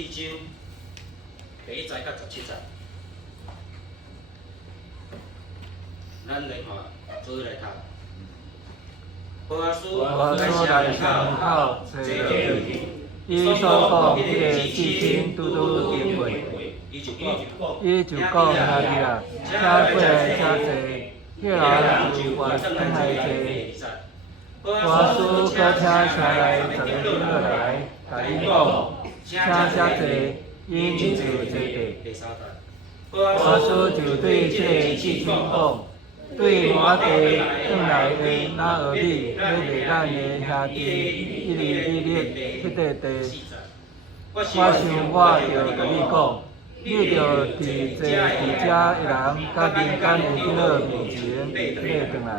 四章第1节到17节，咱来看，做伙来读。我说来上口坐落去，伊所讲迄个至亲拄拄应过，伊就讲哪里啊？车过来车坐，迄人就越转来坐。我说搁请来10个囡仔来，甲恁讲，请遮坐，因就坐地。我说就对这个至亲讲。对我地转来的那儿里，要卖咱的兄弟1、2、3、迄块地，我想我着甲你讲，你着伫坐伫遮的人甲民间的囡仔面前买转来。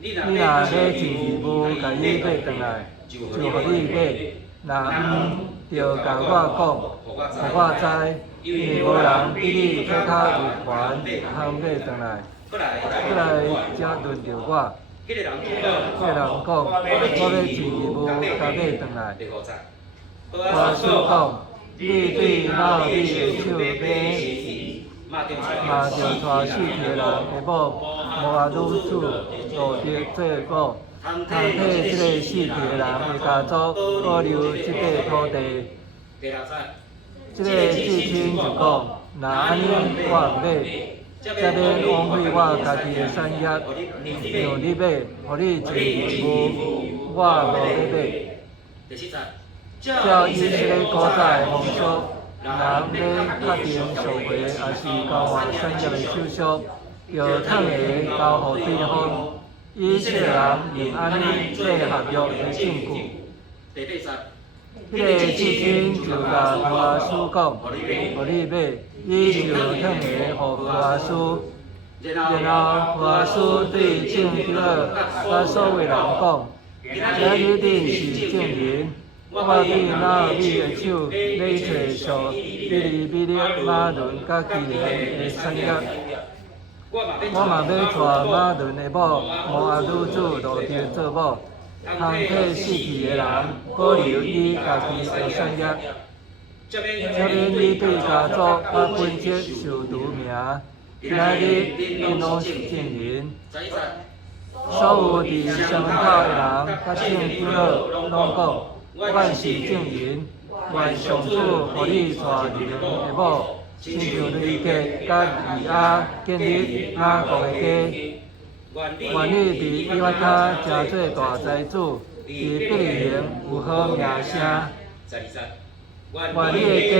你若要尽义务甲伊买转来，就互你买；若毋着甲我讲，互我知，因为无人比你更较有权通买转来。过来，才轮到我。迄个人讲，我要尽义务甲买转来。我说讲，你对老李的手买，嘛着带4个人的某无啊女子落得做某，通替这个4个人的家族保留这块土地。这个至亲就讲，若安尼我毋买。才免枉费我家己的产业，让你买，互你尽义务，我无要买。照以这个古早的风俗，人要确定上回还是交换产业的手续，要趁下交互对方，以这个人用安尼做合约的证据。迄个至亲就甲普阿叔讲，互你买。伊就趁下互普阿叔，然后普阿叔对正长甲所有人讲：今日恁是证人，我对老李的手要找属米粒马伦甲其人的产业，我嘛要带马伦的某摩阿女子落地做某，通替死去的人保留伊家己的产业。这免你对家族甲本籍受除名，今日恁拢是证人。所有伫相口的人甲正长老拢讲，阮是证人，愿上主互你带入的某，亲像雷格甲二阿建立马国的家。愿你伫伊法他真做大财主，伫伯利恒有好名声。愿你的家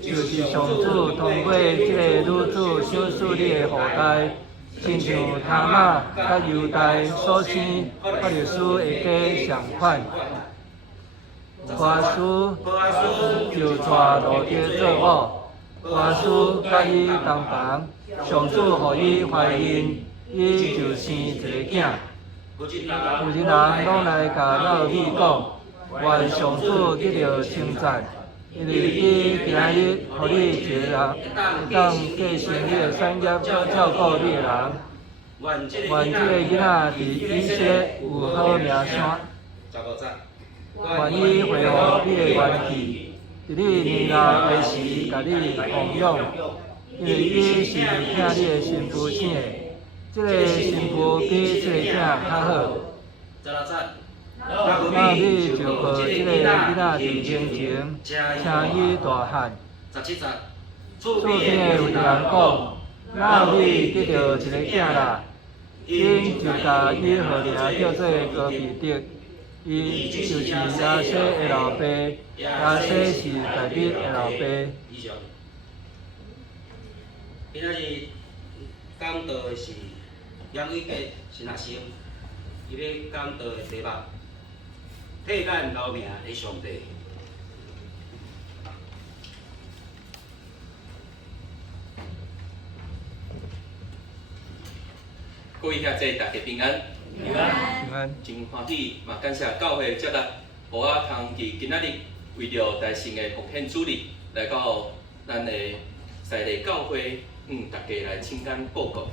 就是上主通过这个女子小树你的后代，亲像他玛甲犹大所生法律师的家相款。普阿叔就带落地做某，普阿叔甲伊同房，上主互伊怀孕，伊就生一个囝。有人拢来甲老李讲，愿上主得到称赞。因为伊今日互你一个人，当继承你的产业，照顾你的人，愿这个囡仔伫以色有好名声。愿伊恢复你的元气，伫你年老的时，甲你奉养，因为伊是听你的新妇生的，这个新妇比这个囝较好。那你就和这个囡仔伫面前，请伊大汉。厝边的有人讲，那你得到一个囝啦，因就甲伊号名叫做高彼得，伊就是亚西的老爸，亚西是大卫的老爸。今仔日讲道的是杨伟杰是哪生？伊咧讲道的题目。替咱留名的上帝。各位兄弟，大家平安。平安。平安。真欢喜，嘛感谢教会接纳，互我通伫今仔日为着大圣的奉献主日来到咱的西利教会，大家来请安报告。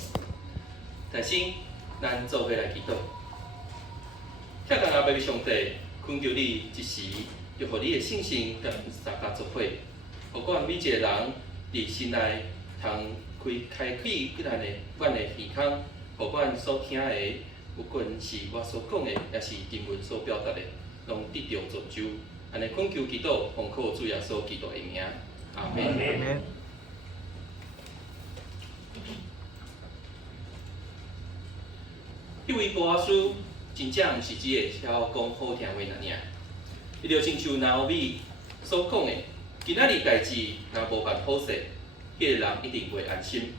大圣，咱做伙来祈祷。谢谢阿爸上帝。恳求你一时，又互你的信心甲大家作伙，互阮每一个人伫心内通开启咱的阮的耳孔，互阮所听的，不管是我所讲的，也是经文所表达的，拢得到造就。安尼恳求祈祷，奉靠主耶稣基督的名，阿门。阿门。迄位波阿斯真正毋是只会晓讲好听话尔，伊就亲像拿俄米所讲的，今仔日代志若无办好势，迄个人一定袂安心。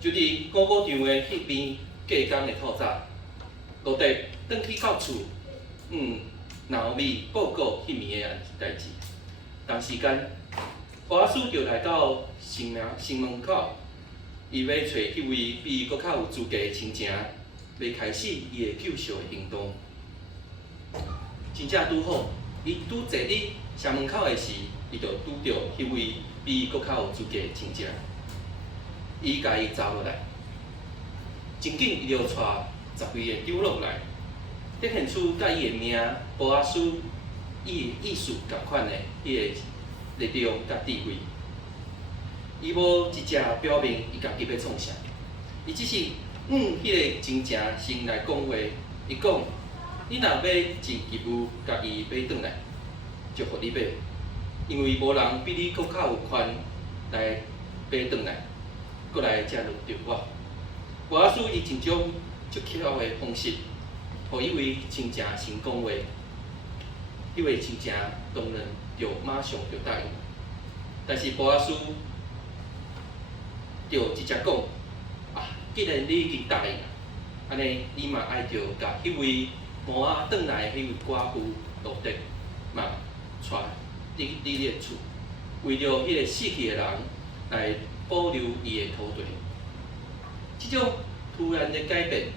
就伫广播场的迄边过工的透早，落地转去到厝，拿俄米报告迄暝的代志。同时间，波阿斯就来到城门口，伊要找迄位比伊搁较有资格的亲情。要开始伊的救赎的行动，真正拄好，伊拄坐伫城门口的时，伊就拄着迄位比伊搁较有资格的亲戚，伊甲伊找落来，真紧伊就带10几个丢落来，展现出甲伊的名波阿斯伊的意思共款的迄个力量甲智慧。伊无直接表明伊家己要创啥，伊只是。迄个真正先来讲话，伊讲，你若要尽义务，家己买转来，就互你买，因为无人比你搁较有权来买转来，搁来才轮着我。波阿斯伊真种足巧的方式，互迄位亲戚先讲话，迄位亲戚当然就马上就答应，但是波阿斯就直接讲。既然你已经答应了，安尼你嘛爱着甲迄位摩仔转来迄位寡妇罗德嘛带你的厝，为着迄个死去的人来保留伊的土地。即种突然的改变，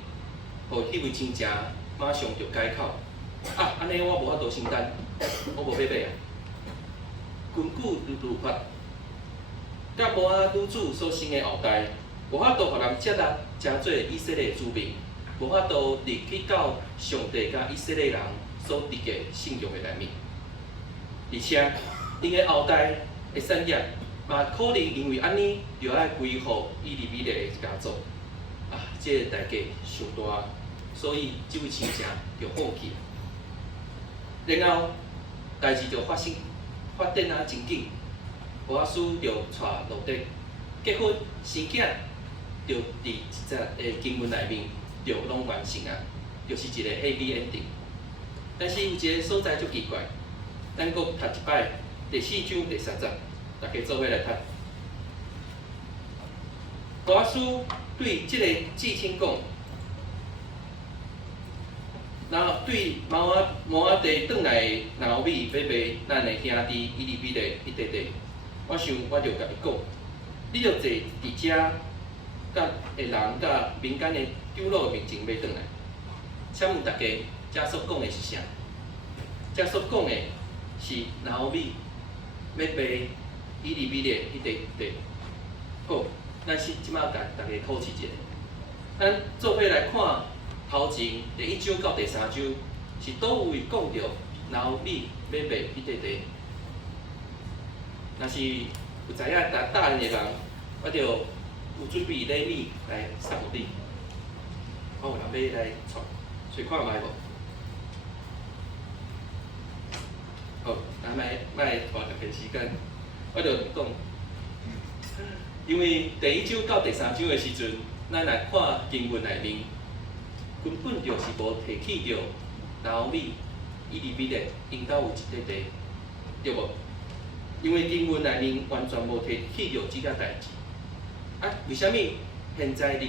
互迄位亲戚马上就改口。安尼我无法度承担，我无要买啊。根据律法，甲摩仔女子所生的后代。无法度互人接纳，诚做以色列子民，无法度入去到上帝甲以色列人所伫嘅信仰嘅内面，而且因嘅后代嘅产业嘛可能因为安尼，就爱归附以利米勒嘅家族。这个代价伤大，所以这位亲戚就放弃。然后代志就发展真紧，波阿斯就带罗德结婚生囝。就伫一只经文内面，就拢完成啊，就是一个 happy ending。但是有一个所在足奇怪，咱搁读一摆第4章第3节，大家做伙来读。波阿斯对即个至亲讲，然后对摩仔地转来的拿俄米要卖咱的兄弟以利米勒迄块地，我想我就甲伊讲，你就坐伫遮。甲的人甲民间的丢落面前要转来，请问大家，遮所讲的是啥？遮所讲的是拿俄米要卖以利米勒迄块地。好，咱先即马甲大家考试一下，咱做伙来看头前第1章到第3章是倒位讲到拿俄米要卖迄块地。若是有知影答案的人，我就。有准备礼物来送你，我有人要来传，随看卖无？好，咱卖拖一个时间，我就讲，因为第1章到第3章的时阵，咱来看经文内面，根本就是无提起着拿俄米以利米勒因兜有一块地，对无？因为经文内面完全无提起着即个代志。为虾米现在伫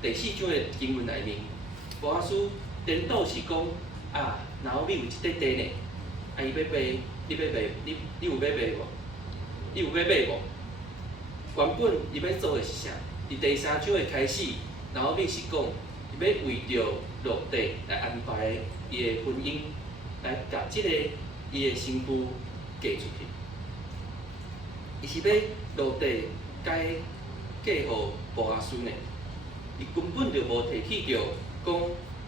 第4章的经文内面，波阿斯颠倒是讲拿俄米有一块地呢？伊要卖，你要卖，你有要卖无？你有要买无？原本伊要做的是啥？伫第3章的开始，拿俄米是讲，伊要为着落地来安排伊的婚姻，来甲即个伊的新妇嫁出去。伊是要落地嫁互波阿斯呢？伊根本就无提起着讲，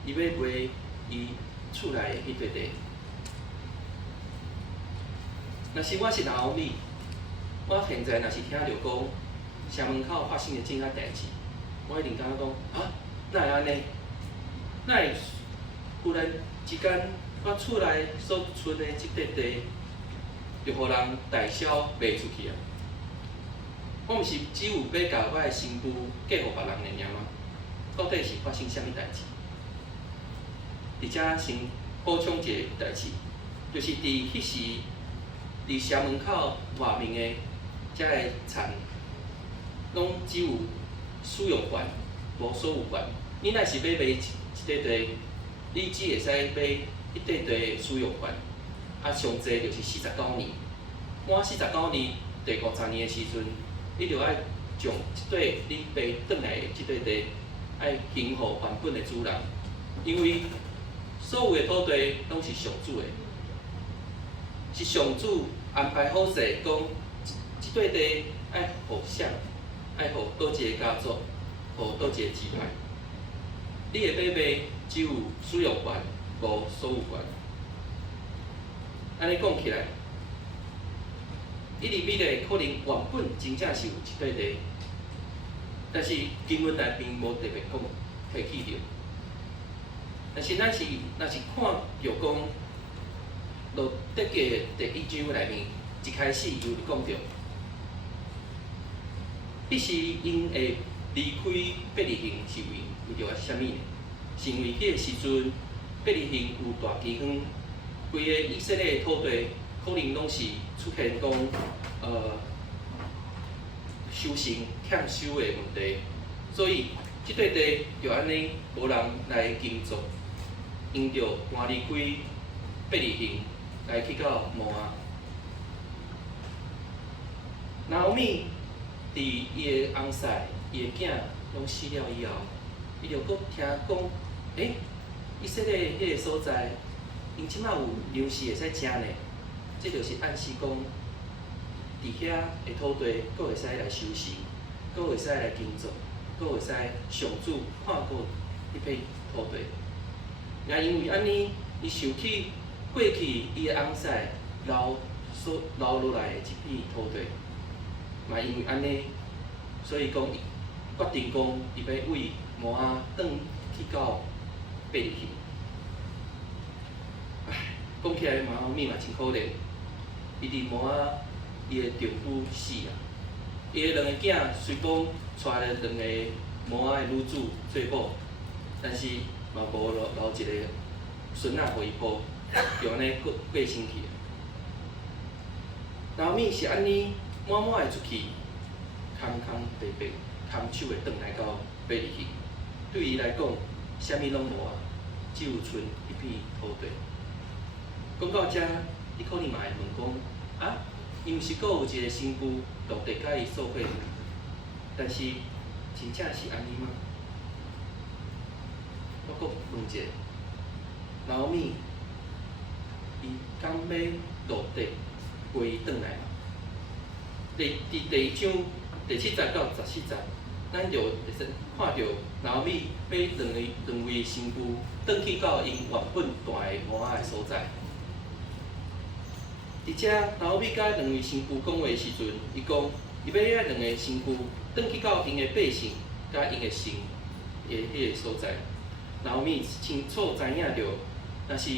伊要卖伊厝内的迄块地。若是我是拿俄米，我现在若是听到讲城门口发生的这啊代志，我一定感觉讲啊，哪会安尼？哪会忽然之间，我厝内所存的即块地，就互人代销卖出去啊？我毋是只有要甲我的身躯嫁互别人的尔吗？到底是发生啥物代志？而且先补充一个代志，就是伫迄时，伫城门口外面的遮个田，拢只有使用权，无所有权。你若是要卖一块地，你只会使买一块地的使用权，啊，上济就是49年。满49年，第50年的时阵，你就爱将即块你卖转来的即块地，爱还互原本的主人，因为所有的土地拢是上主的，是上主安排好势，讲即块地爱互谁，爱互倒一个家族，互倒一个支派。你的买卖只有使用权，无所有权。安尼讲起来，128个可能原本真正是有一块地，但是经文内并无特别讲提起着。但是若是看着讲，路德记的第1章内面一开始有讲着，彼时因会离开伯利恒是为着啥物呢？是因为迄个时阵伯利恒有大饥荒，规个以色列的土地可能拢是出现讲收成欠收的问题，所以即块地就安尼无人来耕作。因着搬离开伯利恒，来去到摩押。拿俄米伫伊的翁婿、伊的囝拢死了以后，伊就搁听讲，以色列迄个所在，因即摆有粮食会使食呢。这就是暗示讲，伫遐的土地，搁会使来收成，搁会使来耕作，搁会使上主看顾迄片土地。也因为安尼，伊受起过去伊的翁婿留落来的一片土地，嘛因为安尼，所以讲伊决定讲伊要为摩押转去到伯利恒。唉，讲起来拿俄米嘛真可怜，伊伫摩押伊的丈夫死啊，伊的2个囝虽讲带了2个摩押的女子做某，但是嘛无留一个孙仔互伊抱，就安尼过身去。拿俄米是安尼满满的出去，空空白白、空手的转来到伯利恒。对伊来讲，啥物拢无啊，只有剩一片土地。讲到遮，你可能嘛会问讲，啊，伊毋是阁有一个身躯落地甲伊受惠，但是真正是安尼吗？我阁问一下，拿俄米，伊敢要落地归伊转来吗？伫第1章第7节到14节，咱就会使看到拿俄米要两位身躯转去到因原本住的摩押的所在。伫遮，拿俄米甲2位身躯讲话的时阵，伊讲伊要遐2个身躯转去到因的百姓甲因的神的迄个所在。拿俄米清楚知影着，若是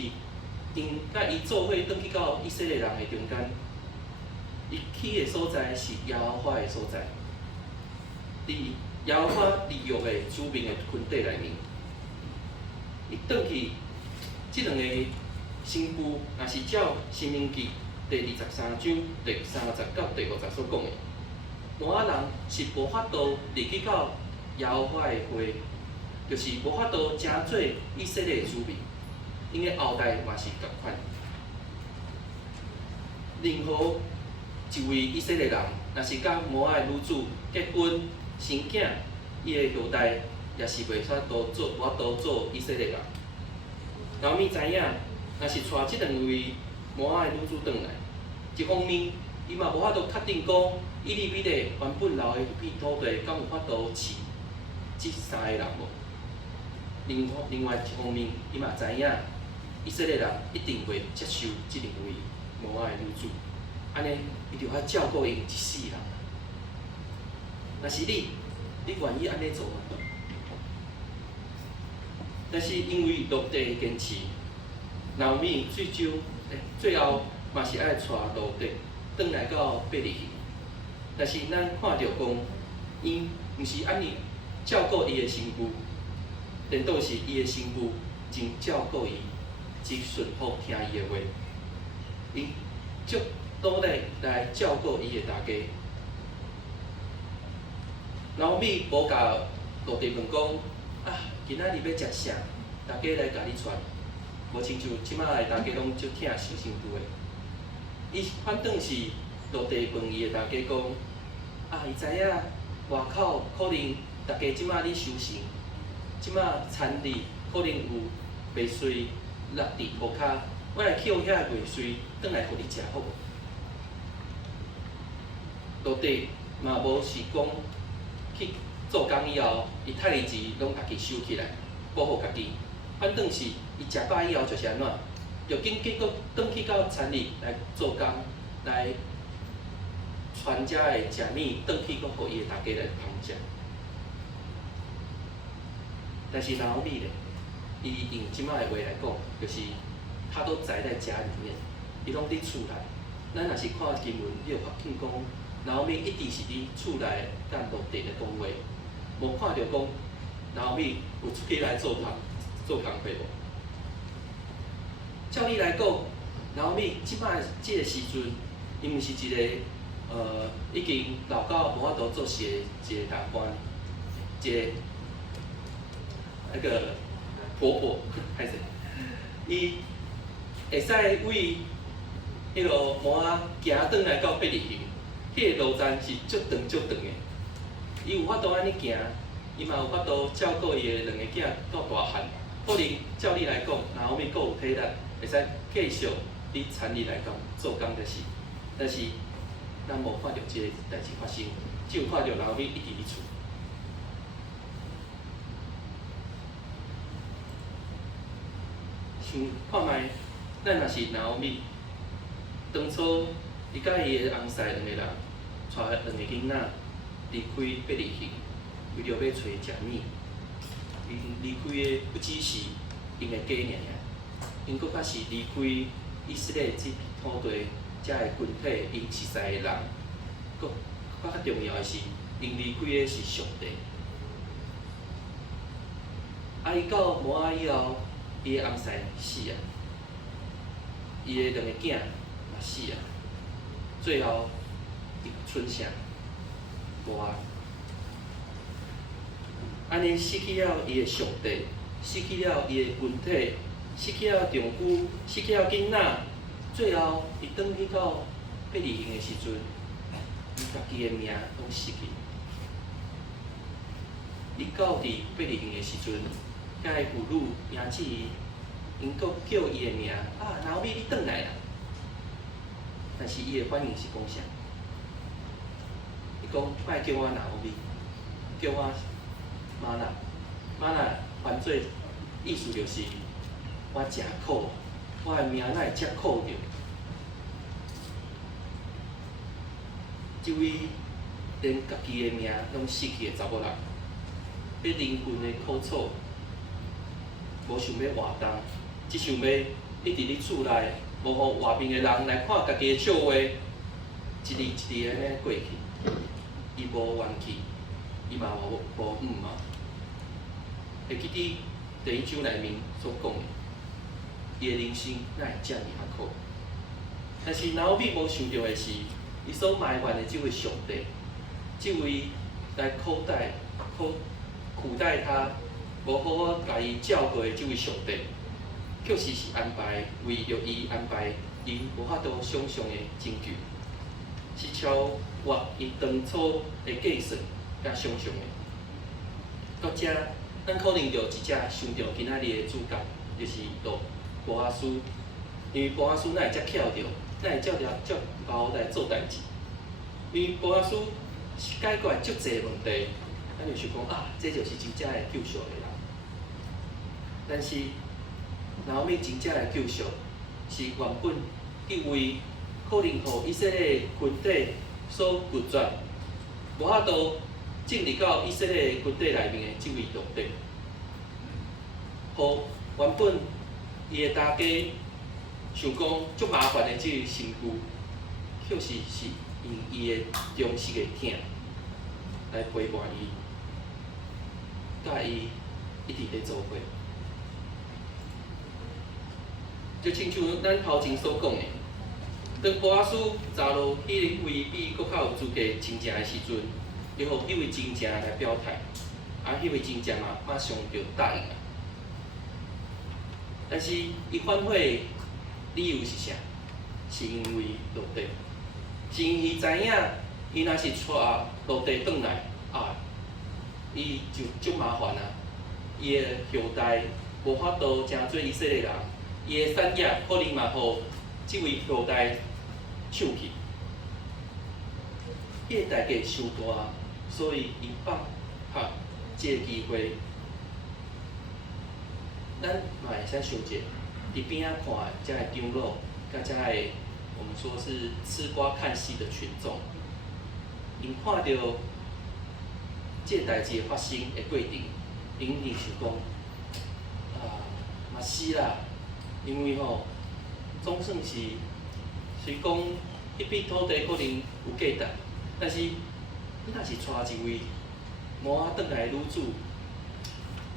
因甲伊做伙转去到以色列人的中间，伊去的所在是耶和华的所在，伫耶和华立约的主命的群体内面，伊转去即2个身躯，若是照《申命记》第23章第30到第50所讲的，摩押人是无法度入去到耶和华的会。就是无法度成做以色列的子民，因为后代嘛是共款。任何一位以色列人，若是甲摩押的女子结婚生囝，伊的后代也是无法度做以色列人。拿俄米知影，若是带即2位摩押的女子转来，一方面伊嘛无法度确定讲128个原本留的一片土地，敢有法度饲即3个人无？另外一方面，伊嘛知影以色列人一定会接受即2位摩押的女子，安尼伊就要照顾因一世人。若是你愿意安尼做吗？但是因为陆地坚持，老米最后嘛是爱带陆地转来到伯利恒。但是咱看到讲，伊毋是安尼照顾伊的身躯，颠倒是伊的身躯真照顾伊，真顺服听伊的话，伊足努力来照顾伊的大家。老米无甲陆地问讲啊，今仔日要食啥？大家来甲你传，无亲像即摆的大家拢足疼小身躯的。伊反倒是陆地问伊的大家讲，啊，伊知影外口可能大家即摆咧修行，即摆田里可能有麦穗落伫涂骹，我来捡遐麦穗，转来互你食好无？陆地嘛无是讲去做工以后，伊趁哩钱拢家己收起来，保护家己。反倒是伊食饱以后就是安怎，就紧结果转去到田里来做工，来全家的食物转去，搁互伊的大家来通食。但是老米咧，伊用即摆的话来讲，就是他都宅在家里面，伊拢伫厝内。咱若是看新闻，你有发现讲，老米一直是伫厝内甲陆地咧讲话，无看到讲老米有出去来做工课无？照理来讲，老米即摆即个时阵，伊毋是一个已经老到无法度做事的一个大官，一个那个婆婆，歹势，伊会使为迄落毛仔行转来到伯利恒，迄个路站是足长足长的。伊有法度安尼行，伊嘛有法度照顾伊的两个囝到大汉。可能照理来讲，老米阁有体力，会使继续伫田里来做工的事。但是咱无看到即个代志发生，只有看到老米一直伫厝。想看卖，咱若是老米，当初伊甲伊的翁婿两个人，带两个囡仔离开伯利恒，为着要找食物。因离开的不只是因的家尔，因搁较是离开以色列这片土地，遮的群体，因实在的人。搁较重要的是，因离开的是上帝。啊，伊到摩仔以后，伊的翁婿死啊，伊的两个囝嘛死啊，最后伊剩啥？无啊。安尼失去了伊的上帝，失去了伊的群体，失去了丈夫，失去了囡仔，最后伊转去到伯利恒的时阵，伊家己的命拢失去。伊到伫伯利恒的时阵，遐个妇女名子因阁叫伊的名啊，老米你转来啦！但是伊的反应是讲啥？伊讲莫叫我老米，叫我玛娜，玛娜犯罪意思就是我真苦，我的命哪会遮苦着？即位连家己的命拢失去的查某人，迄灵魂的苦楚，无想要活动，只想要一直伫厝内，无互外面的人来看家己的笑话，一日一日安尼过去，伊无怨气。伊嘛无嘛，会记伫第一章内面所讲的，伊的人生哪会遮尔啊苦？但是老米无想到的是，伊所埋怨的这位上帝，这位来苦待他，无好好甲伊照顾的这位上帝，确实是安排为着伊安排伊无法度想象的拯救，是超越伊当初的计算。甲想象的，到遮，咱可能就直接想到今仔日的主角，就是波阿斯，因为波阿斯哪会遮巧着，哪会照牛来做代志？因为波阿斯是解决足侪问题，咱就想讲啊，这就是真正的救赎的人。但是，老米真正的救赎是原本伫为可能互以色列军队所拒绝，无法度进入到以色列军队内面的这位陆地，互原本伊的大家想讲足麻烦的这个身躯，确实是用伊的忠实的疼来陪伴伊，甲伊一直在做伙。就亲像咱头前所讲的，当波阿斯查到迄位比搁较有资格真正的时阵，伊互迄位真正来表态，迄位真正嘛马上就答应了。但是伊反悔理由是啥？是因为落地，是因伊知影，伊若是带落地转来伊就足麻烦啊！伊的后代无法度成做以色列人。伊的产业可能嘛，互即位后代抢去，迄个代价伤大，所以伊放下即个机会，咱嘛会使想者，伫边仔看遮个长老，甲遮个我们说是吃瓜看戏的群众，因看到即个代志发生的过程，因一定想讲，嘛是啦。因为总算是虽讲迄笔土地可能有价值，但是你若是带一位摩仔转来的女子，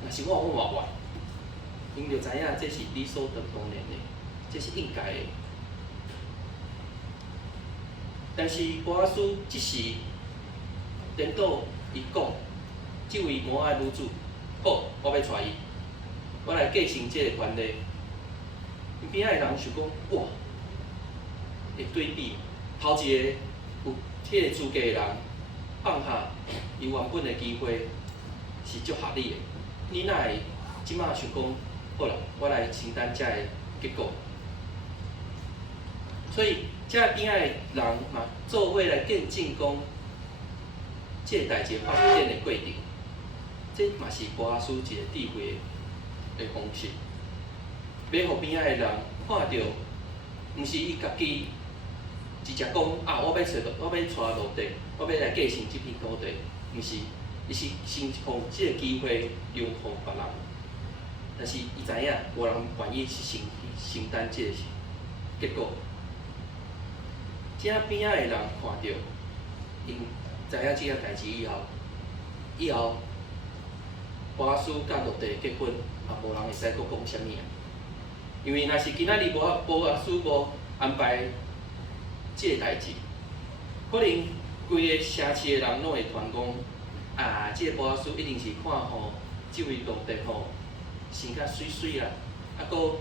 若是我嘛愿，因着知影这是理所当然的，这是应该的。但是波阿斯即时颠倒伊讲，即位摩仔女子，好，我要带伊，我来继承这个权利。边仔的人想讲，哇，会对比头一个有迄个资格的人放下伊原本的机会是足合理的，你哪会即马想讲，好啦，我来承担遮个结果？所以遮边仔的人嘛，做伙来见证讲，这个代志发展的过程，这嘛是波阿斯一个智慧的方式。要互边仔的人看到，毋是伊家己直接讲我要带落地，我要来继承这片土地，毋是，伊是先互这个机会让互别人，但是伊知影无人愿意去承担这个结果。遮边仔的人看到，因知影这个代志以后，波阿斯甲落地结婚，也无人会使搁讲啥物啊。因为若是今仔日波阿斯无安排这个代志，可能规个城市的人拢会传讲，这个波阿斯一定是看这位落地生甲水水啦，搁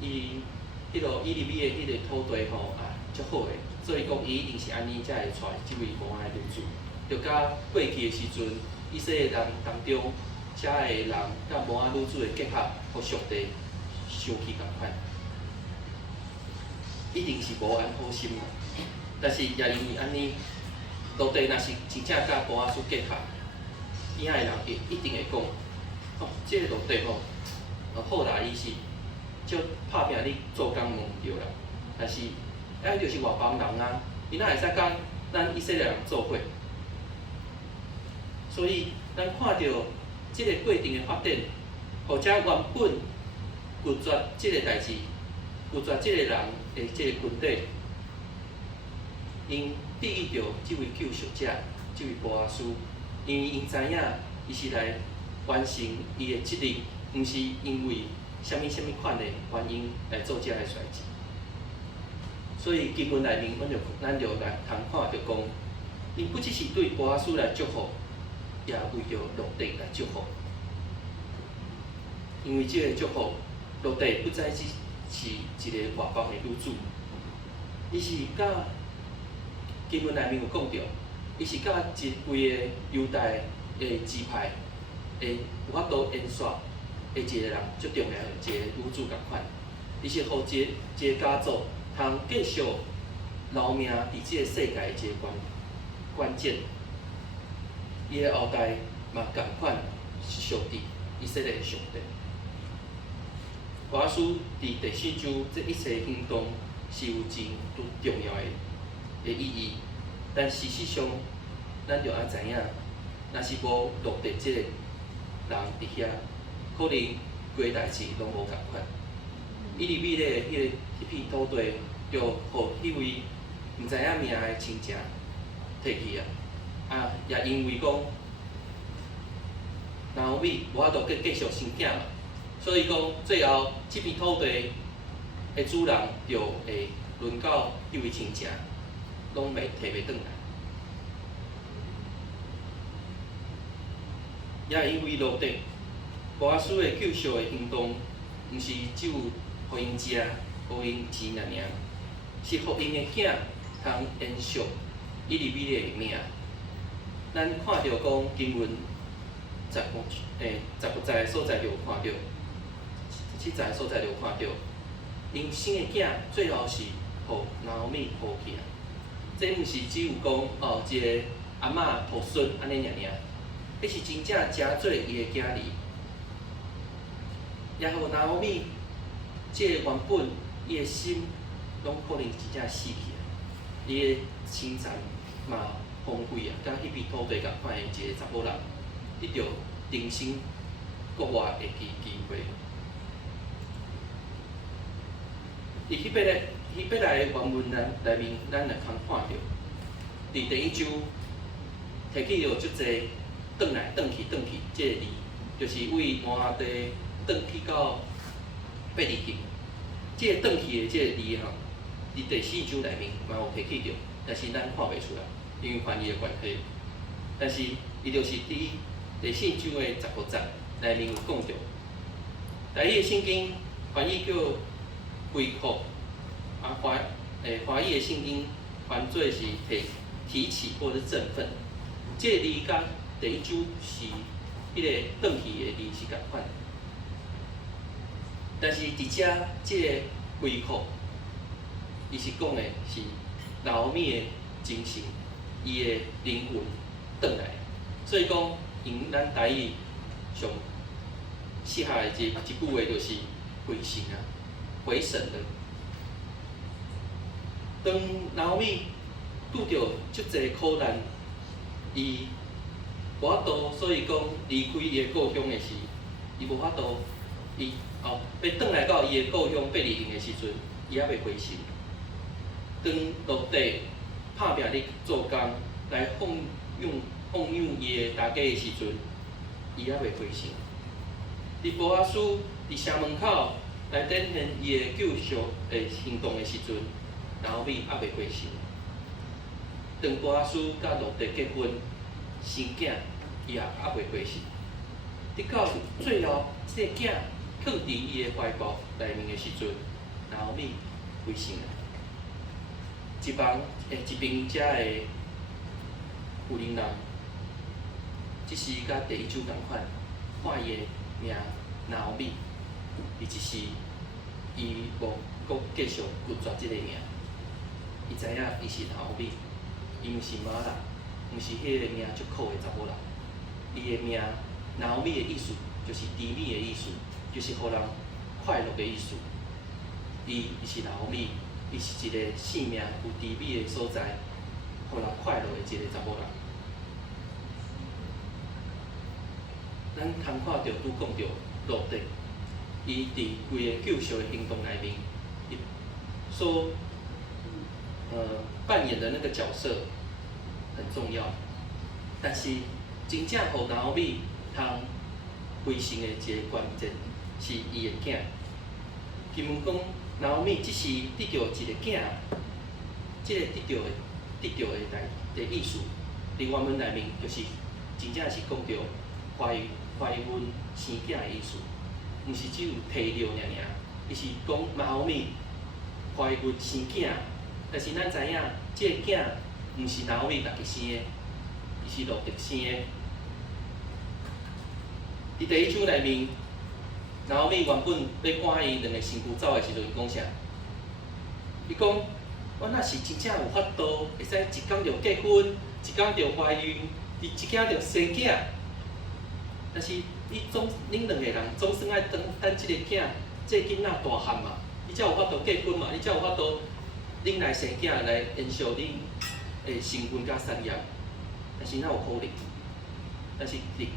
伊迄落伊入去的迄个土地足好诶，所以讲伊一定是安尼才会带这位摩仔女子。就甲过去的时阵，以色列人当中，遮个人甲摩仔女子的结合，互上帝生气共款，一定是无安好心啦。但是也因为安尼，落地若是真正甲摩仔女结合，边仔的人会一定会讲，这个落地好大意思，就拍拼你做工无对啦。但是，就是外邦人啊，伊哪会使甲咱以色列人做伙？所以，咱看到这个过程的发展，或者原本拒绝这个代志，拒绝这个人的这个群体，因得意着这位救赎者，这位波阿斯，因为因知影，伊是来完成伊的责任，毋是因为啥物款的原因来做这个代志。所以经文内面，咱就来通看着讲，因不只是对波阿斯来祝福，也为着落地来祝福。因为这个祝福，落地不再是一个外邦的女子，伊是甲经文内面有讲到，伊是甲规个犹太的支派的有法度演说的一个人，最重要的一个女子共款，伊是互一个家族通继续留命伫即个世界的一个关键。伊的后代嘛共款是上帝，以色列的上帝。波阿斯伫第四章这一切行动，是有真重要的意义，但事实上，咱着爱知影，若是无落地即个人伫遐，可能规代志拢无共款。伊入米咧迄片土地，着互迄位毋知影名的亲情摕去啊，也因为讲，然后米无法度继续生囝嘛，所以讲最后即片土地的主人就会轮到迄位亲情，拢袂摕袂转来。也因为落地，博士的救赎的行动，毋是只有互因食、互因钱尔，是互因的囝通延续伊入米的命。咱看到讲经文10个所在就有看到，7个所在就有看到，因生的囝最后是互拿俄米抱去啊。这毋是只有讲一个阿嬷抱孙安尼尔，迄是真正诚做伊的囝儿。然后拿俄米，即个原本伊的心，拢可能真正死去啊，伊的心脏嘛荒废啊，甲迄片土地共款的一个查某人，得到人生国外的机会。伫迄笔来的原文内面，咱来通看到，伫第一章提起了足侪转来转去，即个字，就是为换地转去到伯利恒。即个转去的即个字吼，伫第4章内面嘛有提起着，但是咱看袂出来，因为翻译的关系。但是伊就是伫第4章的15节内面有讲着，台语的圣经翻译叫恢复，华语的圣经翻做是提起或者是振奋。这个字甲第一章是迄个转去的字是共款，但是伫遮即个恢复，伊是讲的是拿俄米的精神，伊的灵魂转来，所以讲用咱台语上适合的一句话就是回神啊，回神了。当拿俄米拄着足侪苦难，伊无法度，所以讲离开伊的故乡的时，伊无法度，伊要转来到伊的故乡伯利恒的时阵，伊还袂回神。当落地拍拼咧做工来奉养伊的大家的时阵，伊还袂回神。伫波阿斯伫城门口来展现伊的救赎的行动的时阵，拿俄米还袂回神。当波阿斯甲落地结婚生囝，伊也还袂回神。直到最后，这个囝放伫伊的怀抱内面的时阵，拿俄米回神了。一边遮的有灵人，即是甲第一章共款，看伊的名拿俄米，伊一时伊无搁继续拒绝即个名，伊知影伊是拿俄米，伊毋是玛拉，毋是迄个名足苦的查某人。伊的名拿俄米的意思就是甜蜜的意思，就是互人快乐的意思。伊是拿俄米。伊是一个性命有甜蜜的所在，互人快乐的一个查某人。咱通看到拄讲到落地，伊伫规个救赎的行动内面，伊所扮演的那个角色很重要。但是真正互拿俄米通回神的一个关键是伊的囝。经文讲。拿俄米只是得到一个囝，即个得到的意思，伫原文内面就是真正是讲到怀孕生囝的意思，毋是只有摕着尔，伊是讲拿俄米怀孕生囝，但是咱知影，即个囝毋是拿俄米家己生的，伊是落地生的。伫第一章内面。拿俄米原本要赶伊两个身躯走的时阵，伊讲啥？伊讲：我若是真正有法度，会使一天就结婚，一天就怀孕，一天就生囝。但是恁两个人总算爱等即个囝，即个囡仔大汉嘛，你才有法度结婚嘛，你才有法度恁来生囝来延续恁的身份甲产业，但是哪有可能？但是第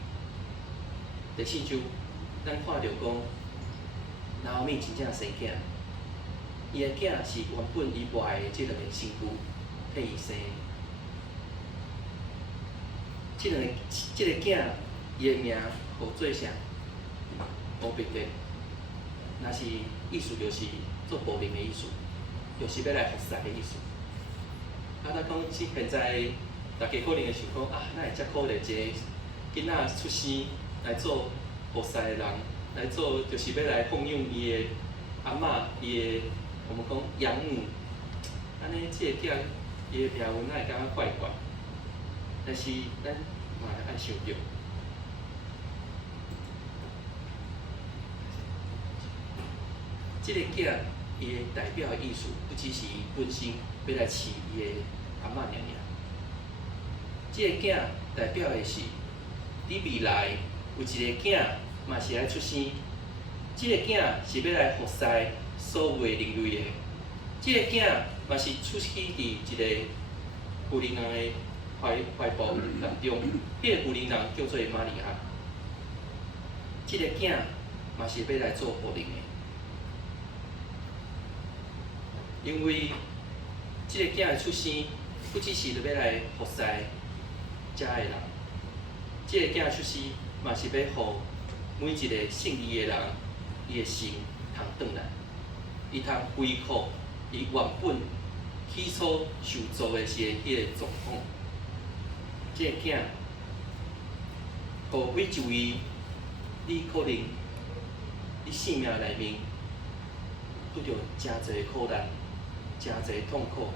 四章，咱看到讲，拿俄米真正生囝，伊的囝是原本伊外的即两个身躯替伊生。即个囝，伊的名号做啥？乌别格，若是意思就是做保龄的意思，就是要来服侍的意思。咱讲现在，大家可能会想讲啊，哪会遮可怜一个囡仔出生来做服侍的人，来做就是要来奉养伊的阿嬷，伊的我们讲养母，安尼即个囝伊的命运哪会感觉怪怪？但是咱嘛爱想着。即个囝，伊的代表的意思，不只是伊本身要来饲伊的阿嬷娘娘。即个囝代表的是，你未来有一个囝，嘛是来出生。即个囝是要来服侍所有的人类的。即个囝嘛是出生伫一个妇人人的怀抱内中，迄个妇人人叫做玛利亚。即个囝嘛是要来做保龄的。因为即个囝的出生，不只是要来服侍遮的人，即个囝的出生，嘛是要互每一个信伊的人，伊的心通转来，伊通恢复伊原本起初受造的是迄个状况。即个囝，互每一位，你可能你生命内面拄着真侪苦难。真侪痛苦，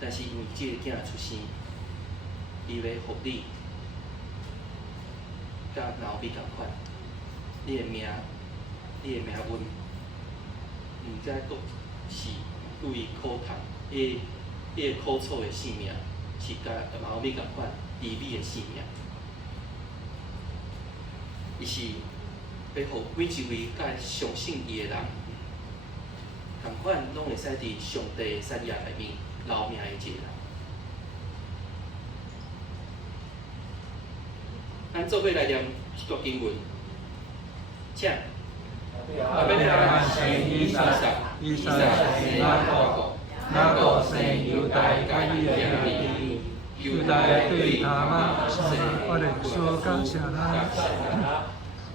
但是因为即个囝出生，伊要互你，甲老比共款，你的命，你的命运，毋知阁是对伊苦痛，迄个苦楚的生命，是甲老比共款甜美的生命。伊是要互每一位甲相信伊的人。同款拢会使伫上帝的产业内面留命的一个人。咱做伙来念一段经文，请。亚伯拉罕生以撒，以撒生雅各，雅各生犹大甲伊的兄弟，犹大对他妈说：“我的说感谢咱，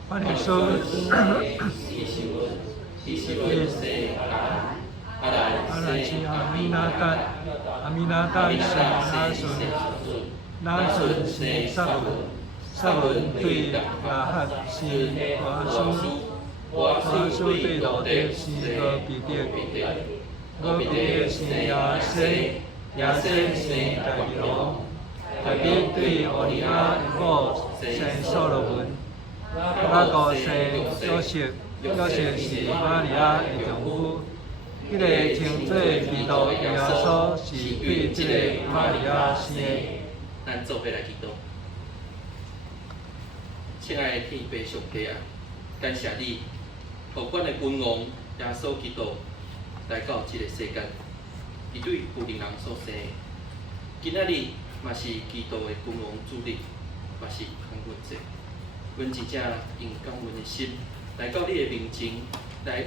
我的说。”阿兰是阿米拿达，阿米拿达是拿顺，拿顺是撒文，撒文对亚哈是华苏，华苏对罗德是俄比德，俄比德是亚西，亚西是大比罗，大比对俄利亚某生所罗门，雅各生约瑟，约瑟是玛利亚的丈夫。迄个称做基督耶稣是对即个玛利亚生的。咱做伙来祈祷。亲爱的天父上帝啊，感谢你，互阮的君王耶稣基督来到即个世间，伊对妇人人所生的。今仔日嘛是基督的君王主日，嘛是感恩节。阮真正用感恩的心来到你的面前来。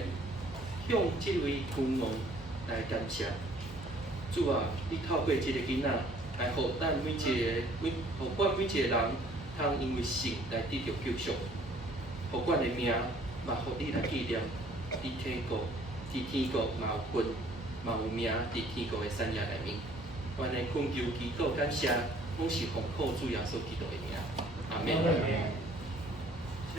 向这位君王来感谢，主啊！你透过这个囡仔来，互咱每一个，互阮每一个人，通因为信来得到救赎，互阮的命嘛，互你来纪念。伫天国嘛有份，嘛有名伫天国的产业内面。阮的恳求祈祷感谢，拢是奉靠主耶稣基督的名，阿门。